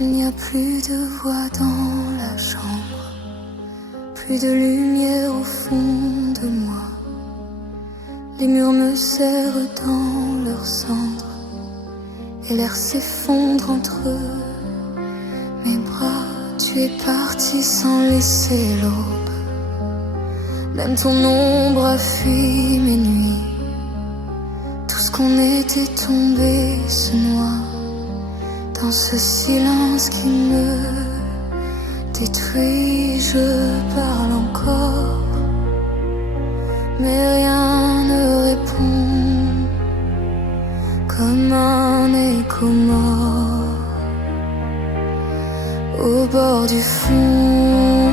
Il n'y a plus de voix dans la chambre, plus de lumière au fond de moi. Les murs me serrent dans leurs cendres et l'air s'effondre entre mes bras. Tu es parti sans laisser l'aube, même ton ombre a fui mes nuits. Tout ce qu'on était tombé se noie dans ce silence qui me détruit. Je parle encore, mais rien ne répond, comme un écho mort au bord du fond.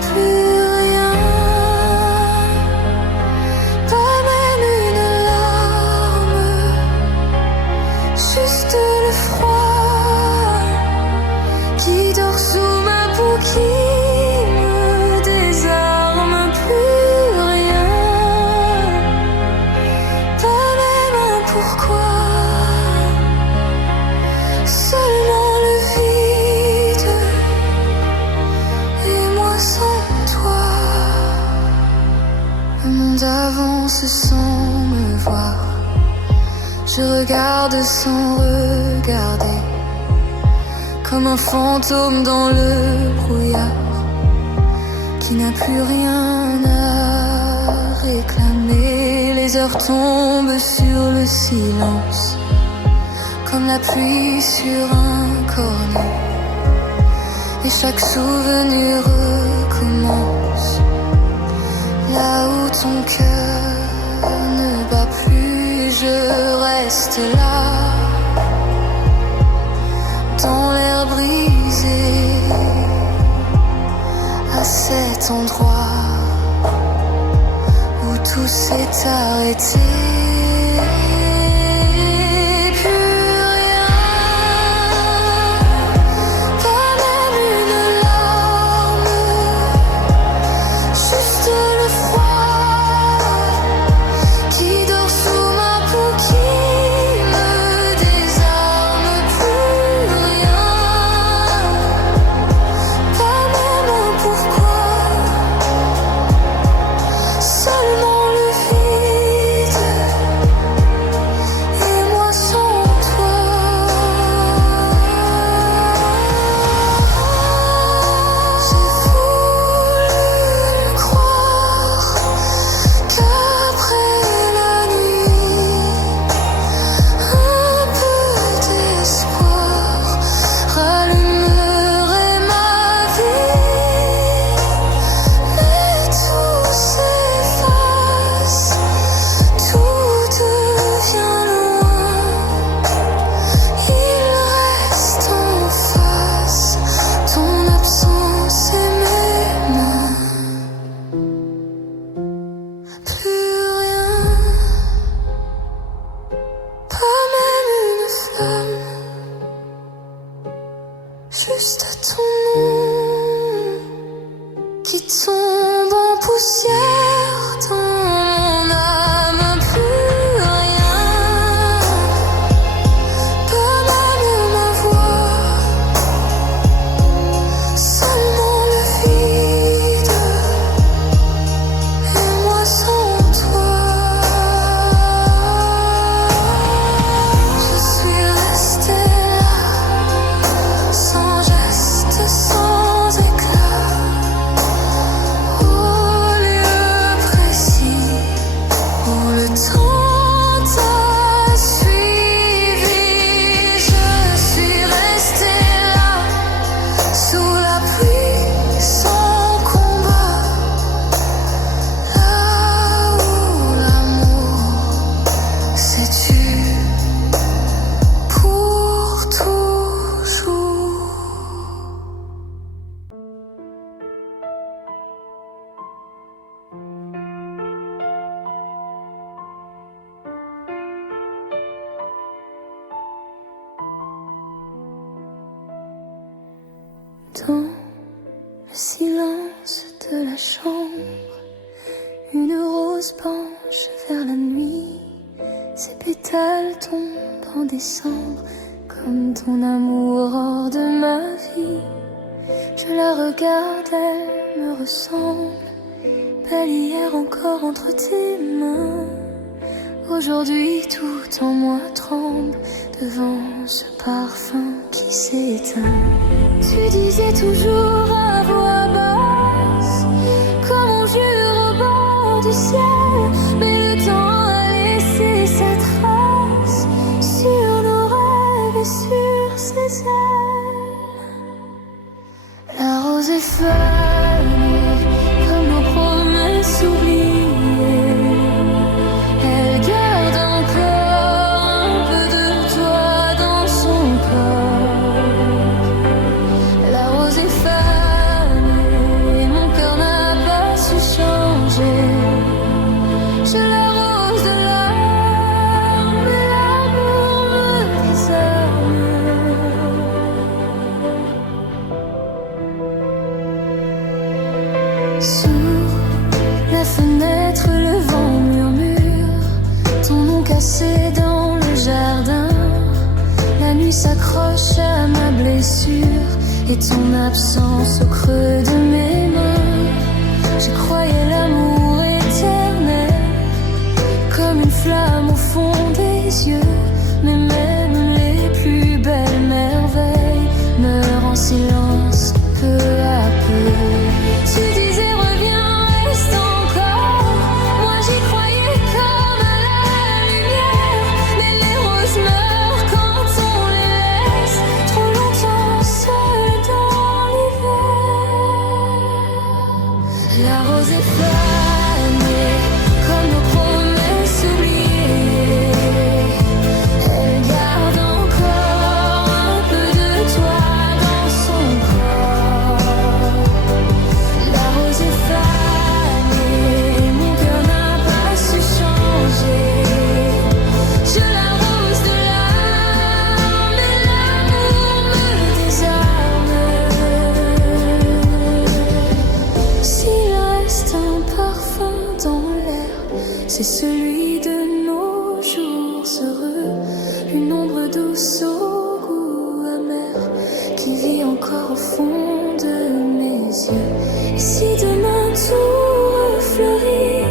Plus rien, pas même une larme, juste le froid qui dort sous ma peau, qui me désarme. Plus rien, pas même un pourquoi, seulement le vide et moi sans toi. Le monde avance sans me voir, je regarde sans regarder, comme un fantôme dans le brouillard qui n'a plus rien à réclamer. Les heures tombent sur le silence, comme la pluie sur un cornet, et chaque souvenir recommence là où ton cœur ne bat plus. Je reste là, dans l'air brisé, à cet endroit où tout s'est arrêté. Plus rien, pas même une larme, juste le froid qui dort sous ma peau, qui me désarme. Plus rien, pas même un pourquoi, seulement le vide et moi sans toi. J'ai voulu croire qu'après la nuit, un peu d'espoir rallumerait ma vie. Mais tout s'efface, tout devient loin. Il reste en face ton absence et mes mains. Plus rien, pas même une flamme, juste ton nom qui tombe en poussière dans mon âme. Plus rien, pas même ma voix, seulement le vide et moi sans toi. Je suis restée là, sans geste, sans éclat, au lieu précis où le temps t'a suivi. Je suis restée là, sous la pluie, sans combat, là où l'amour s'est tué pour toujours. Dans le silence de la chambre, une rose penche vers la nuit, ses pétales tombent en décembre comme comme ton amour hors de ma vie. Je la regarde, elle me ressemble, belle hier encore entre tes mains. Aujourd'hui tout en moi tremble devant ce parfum qui s'éteint. Tu disais toujours à voix basse, comme on jure au bord du ciel, mais le temps a laissé sa trace sur nos rêves et sur ses ailes. La rose est fanée comme nos promesses oubliées. Elle garde encore un peu de toi dans son corps. La rose est fanée, mon cœur n'a pas su changer. Je l'arrose de larmes, mais l'amour me désarme. Sous la fenêtre, le vent murmure ton nom cassé dans le jardin. La nuit s'accroche à ma blessure et ton absence au creux de mes mains. Je croyais l'amour éternel, comme une flamme au fond des yeux, mais même les plus belles merveilles meurent en silence peu à peu. Tu disais reviens, reste encore. Moi j'y croyais comme à la lumière, mais les roses meurent quand on les laisse trop longtemps seules dans l'hiver. La rose est fanée comme nos promesses oubliées. Elle garde encore un peu de toi dans son corps. La rose est fanée, mon cœur n'a pas su changer. Je l'arrose de larmes, mais l'amour me désarme. S'il reste un parfum dans l'air, c'est celui de nos jours heureux. Une ombre douce au goût amer qui vit encore au fond de mes yeux. Et si demain tout refleurit,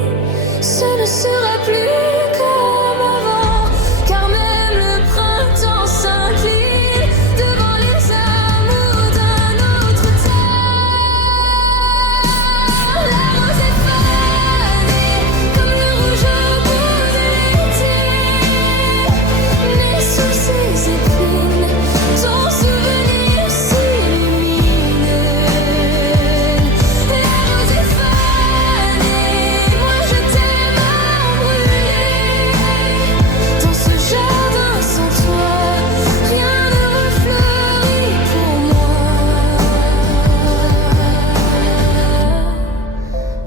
ce ne sera plus comme avant, car même le printemps s'incline devant les amours d'un autre temps. La rose est fanée comme le rouge au bout de l'été, mais sous ses épines, ton souvenir s'illumine. La rose est fanée, moi je t'aime à brûler. Dans ce jardin sans toi, rien ne refleurit pour moi.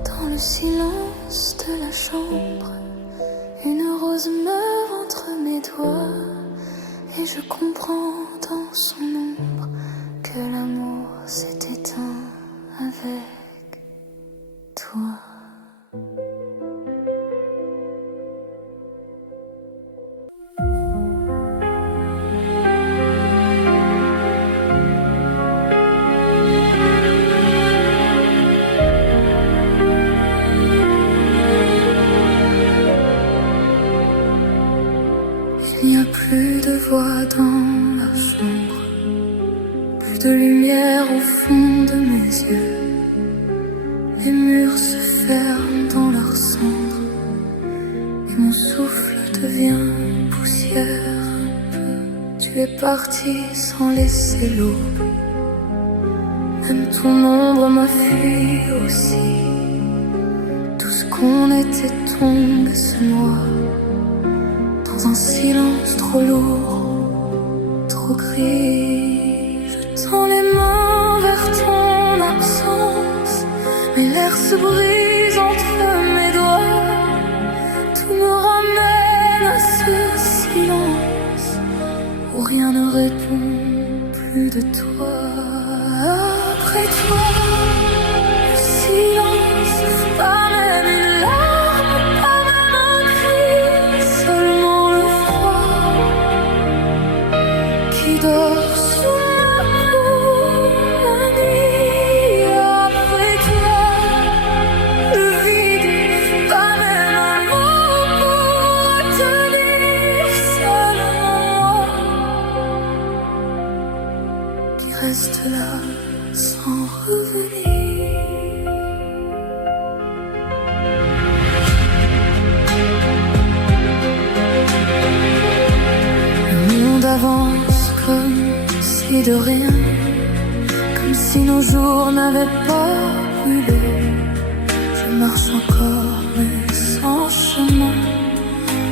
Dans le silence de la chambre, une rose meurt entre mes doigts, et je comprends dans son ombre que l'amour s'est éteint avec toi. Il n'y a plus de voix dans la chambre, plus de lumière au fond de mes yeux. Les murs se ferment dans leur cendre et mon souffle devient poussière un peu. Tu es parti sans laisser l'aube, même ton ombre m'a fui aussi. Tout ce qu'on était tombe et se noie dans un silence trop lourd, trop gris. Je tends les mains vers ton absence, mais l'air se brise entre mes doigts. Tout me ramène à ce silence où rien ne répond plus de toi. Après toi, le silence, pas même une larme, pas même un cri, seulement le froid qui dort sous ma peau la nuit. Après toi, le vide, pas même un mot pour tenir seulement moi qui reste là sans revenir. Avance comme si de rien, comme si nos jours n'avaient pas brûlé. Je marche encore mais sans chemin,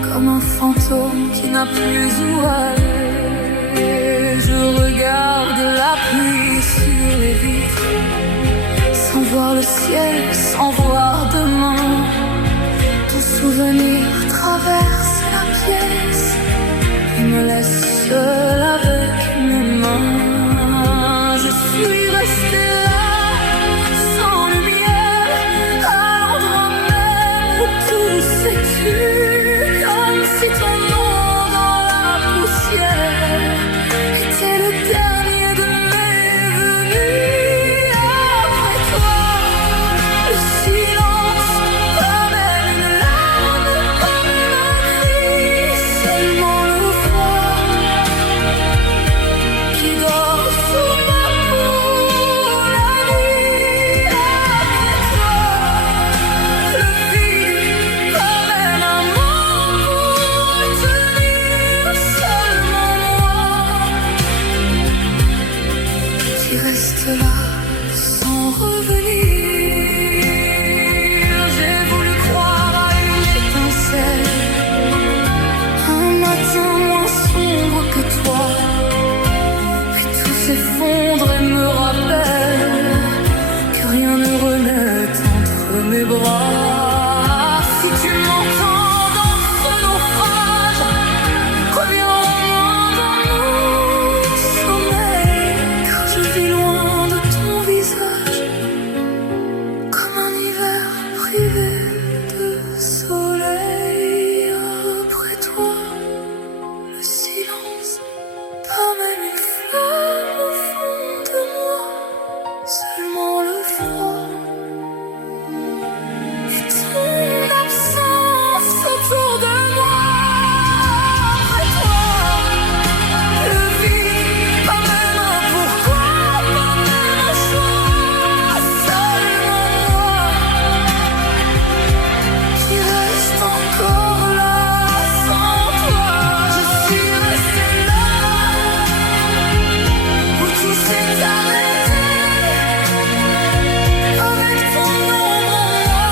comme un fantôme qui n'a plus où aller. Je regarde la pluie sur les vitres, sans voir le ciel, sans voir demain. Ton souvenir traverse la pièce et me laisse seul avec mes mains. Je suis restée là, sans lumière, à l'endroit même où tout s'est tu, comme si ton nom dans la poussière était le dernier de mes venus. Après toi, le silence, pas même une larme, pas même un cri, seulement le froid qui dort sous ma peau la nuit. Après toi, le vide, pas même un mot pour tenir seulement moi qui reste là sans revenir. J'ai voulu croire à une étincelle, un matin moins sombre que toi. Tout s'effondre et me rappelle que rien ne renaît entre mes bras. Si tu m'entends dans ce naufrage, reviens au moins dans mon sommeil, car je vis loin de ton visage, comme un hiver privé de soleil. Après toi, le silence, pas même une flamme au fond de moi, seulement le froid et ton absence autour de moi. Après toi, le vide, pas même un pourquoi, pas même un choix, seulement moi qui reste encore là sans toi. Je suis restée là où tout s'est arrêté, avec ton ombre en moi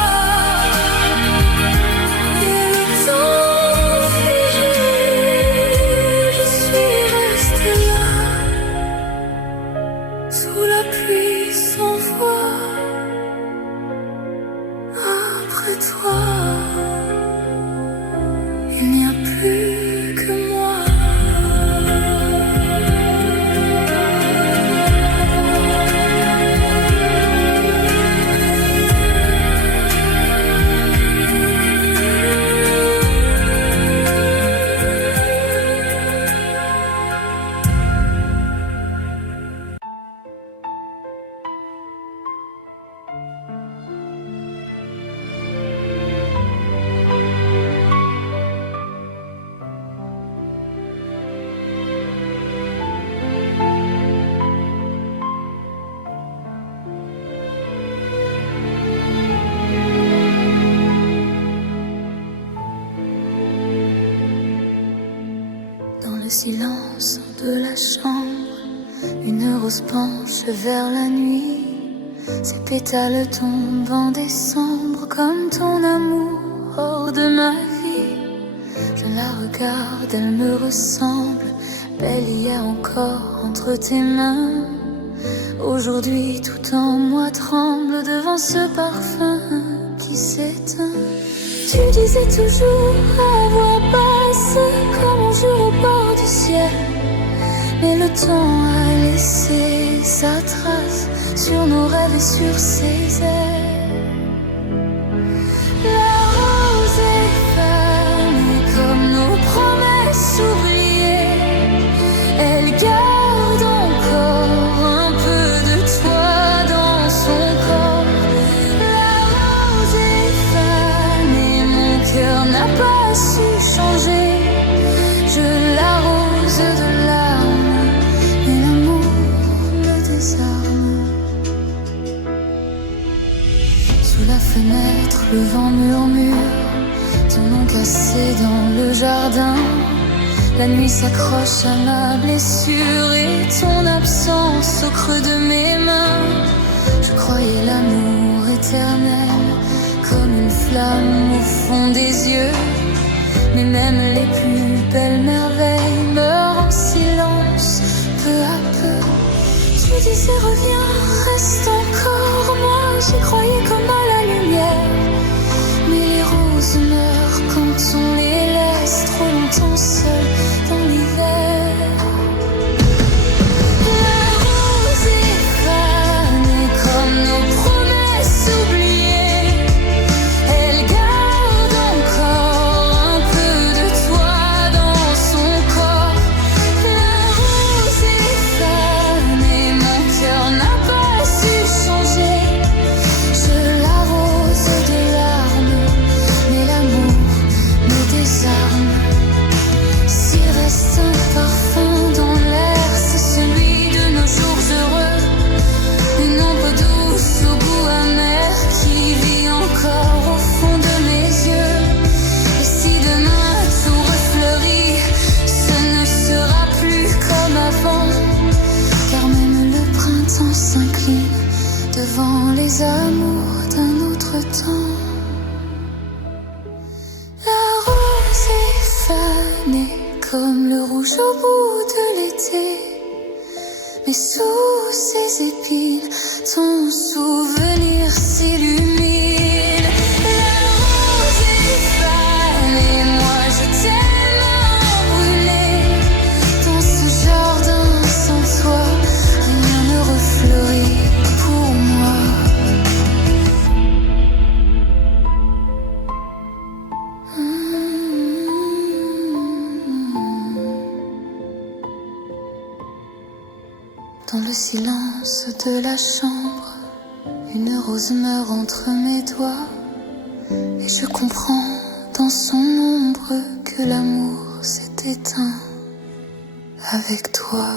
et le temps figé. Je suis restée là sous la pluie sans voix. Après toi, il n'y a plus que moi. Dans le silence de la chambre, une rose penche vers la nuit. Ses pétales tombent en décembre comme ton amour hors de ma vie. Je la regarde, elle me ressemble, belle hier encore entre tes mains. Aujourd'hui tout en moi tremble devant ce parfum qui s'éteint. Tu disais toujours à voix basse, comme un jour au bord du ciel, mais le temps a laissé sa trace sur nos rêves et sur ses ailes. La rose est fanée comme nos promesses oubliées, elle garde fenêtre, le vent murmure ton nom cassé dans le jardin. La nuit s'accroche à ma blessure et ton absence au creux de mes mains. Je croyais l'amour éternel comme une flamme au fond des yeux, mais même les plus belles merveilles meurent en silence peu à peu. Tu disais reviens, reste encore. Moi j'y croyais comme à la lumière, mais les roses meurent quand on les laisse trop longtemps seules dans l'hiver. La rose est fanée comme nos promesses oubliées. Elle garde encore un peu de toi dans son corps. La rose est fanée, mon cœur n'a pas su changer. Je l'arrose de larmes, mais l'amour me désarme. S'il reste un parfum dans l'air, c'est celui de nos jours heureux. Une ombre douce au goût amer qui vit encore au fond de mes yeux. Et si demain tout refleurit, ce ne sera plus comme avant, car même le printemps s'incline devant les amours d'un autre temps. La rose est fanée comme le rouge au bout de l'été, mais sous ses épines, ton souvenir s'illumine. La rose est fanée, moi je t'aime brûlé. Dans ce jardin sans toi, rien ne refleurit pour moi. Dans le silence de la chambre, une rose meurt entre mes doigts, et je comprends dans son ombre que l'amour s'est éteint avec toi.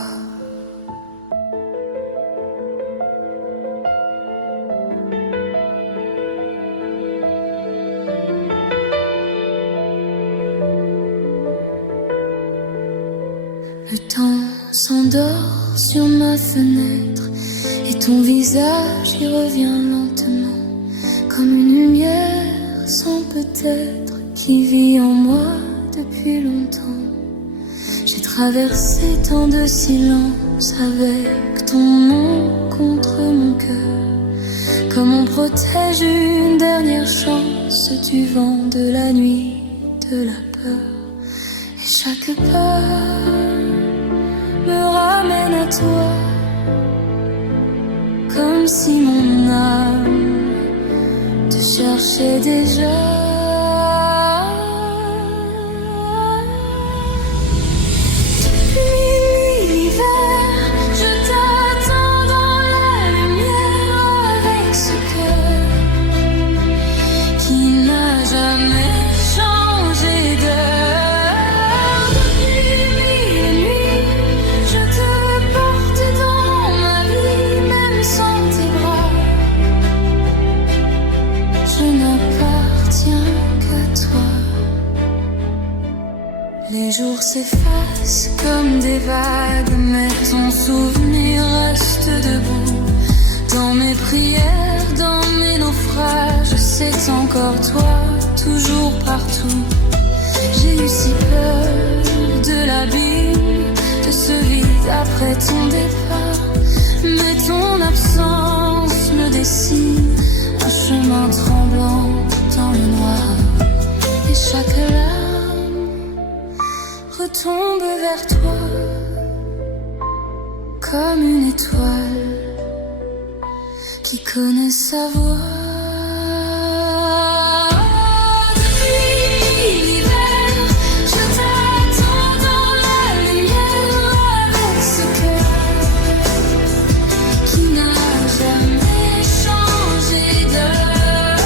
Le temps s'endort sur ma fenêtre et ton visage y revient lentement, comme une lumière sans peut-être qui vit en moi depuis longtemps. J'ai traversé tant de silence avec ton nom contre mon cœur, comme on protège une dernière chance du vent, de la nuit, de la peur. Et chaque pas me ramène à toi, comme si mon âme te cherchait déjà. Depuis l'hiver, je t'attends dans la lumière avec ce cœur qui n'a jamais changé d'heure. Depuis mille nuits, je te porte dans ma vie, même sans tes bras. Je n'appartiens qu'à toi. Les jours s'effacent comme des vagues, mais ton souvenir reste debout. Dans mes prières, dans mes naufrages, c'est encore toi, toujours partout. J'ai eu si peur de l'abîme, de ce vide après ton départ, mais ton absence me dessine un chemin tremblant dans le noir. Et chaque larme retombe vers toi comme une étoile qui connaît sa voix. Depuis l'hiver, je t'attends dans la lumière avec ce cœur qui n'a jamais changé d'heure.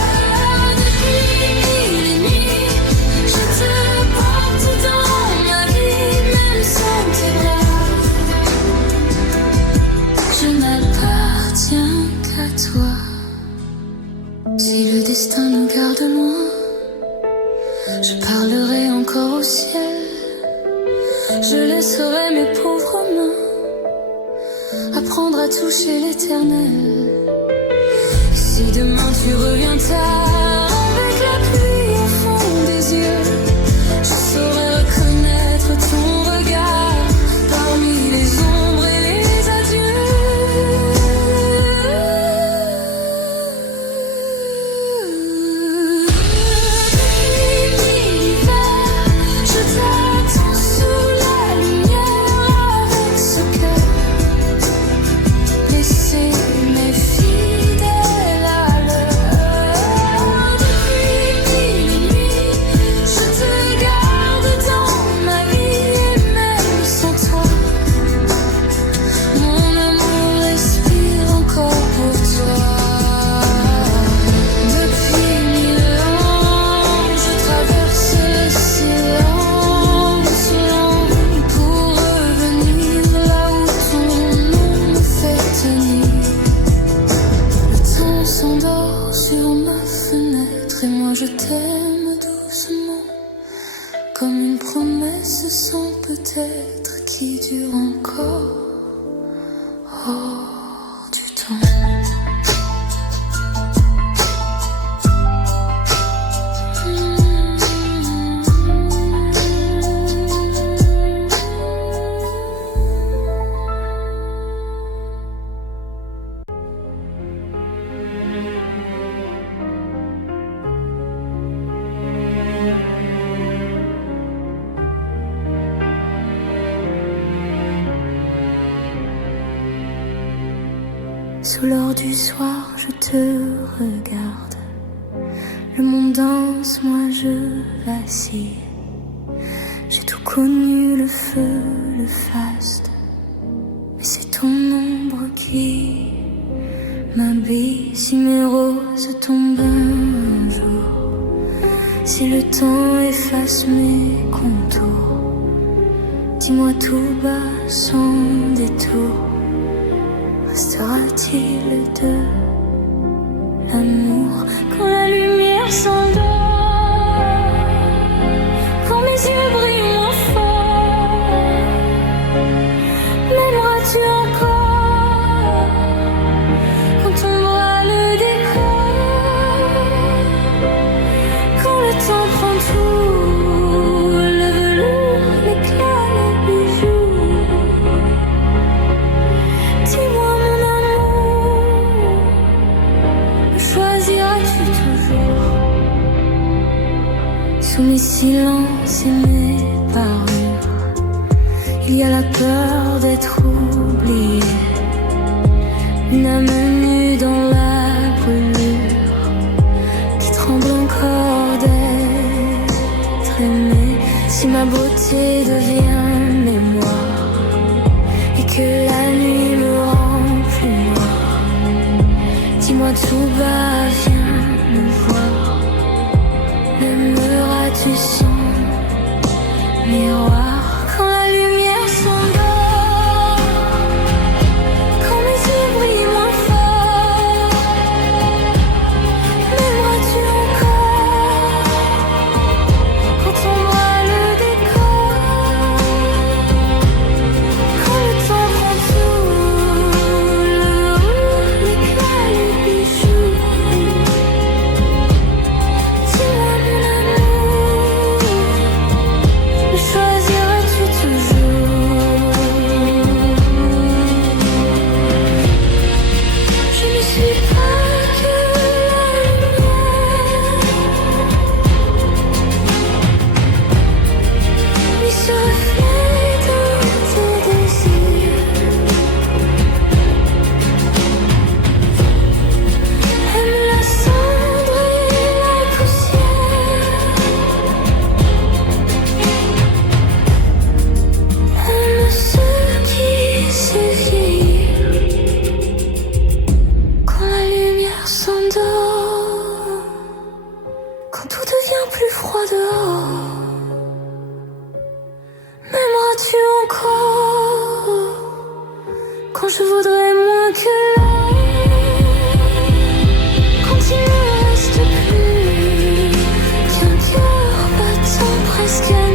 Depuis mille nuits, je te porte dans ma vie, même sans tes bras. Je n'appartiens qu'à toi. Si le destin destin nous garde loin. Je parlerai encore au ciel. Je laisserai mes pauvres mains apprendre à toucher l'éternel. Si demain tu reviens tard avec la pluie au fond des yeux, je saurai reconnaître ton regard parmi les ombres et les adieux. Depuis l'hiver, je t'attends sous la lumière avec ce cœur blessé mais fidèle à l'heure. Depuis mille nuits, je te garde dans ma vie et même sans toi, mon amour respire encore pour toi. Depuis 1000 ans, je traverse l'océan pour revenir là où ton nom me fait tenir. Le temps s'endort sur ma fenêtre et moi je t'aime doucement, comme une promesse sans peut-être qui dure encore hors du temps. Sous l'or du soir, je te regarde. Le monde danse, moi je vacille. J'ai tout connu, le feu, le faste, mais c'est ton ombre qui m'habille. Si mes roses tombent un jour, si le temps efface mes contours, dis-moi tout bas sans détour, restera-t-il de l'amour quand la lumière s'endort, quand mes yeux brillent moins fort? M'aimeras-tu encore quand tombera le décor, quand le temps prend tout, le velours, l'éclat, les bijoux? Dis-moi mon amour, me choisiras-tu toujours? Sous mes silences et mes parures, il y a la peur d'être oublié, une âme nue dans la brûlure qui tremble encore d'être aimée. Si ma beauté devient mémoire et que la nuit me rend plus noir, dis-moi tout bas, viens me voir. M'aimeras-tu sans miroir quand la lumière s'endort, quand mes yeux brillent moins fort? M'aimeras-tu encore quand tombera le décor, quand le temps prend tout, le haut, l'éclat, les bijoux? Dis-moi mon amour, me choisiras-tu toujours? Je ne suis pas que la lumière, ni ce reflet de tes désirs. Aime la cendre et la poussière, aime ceux qui se vieillir quand la lumière s'endort, quand tout devient plus froid dehors. M'aimeras-tu encore quand je voudrais moins que l'air, quand il ne reste plus parce qu'elle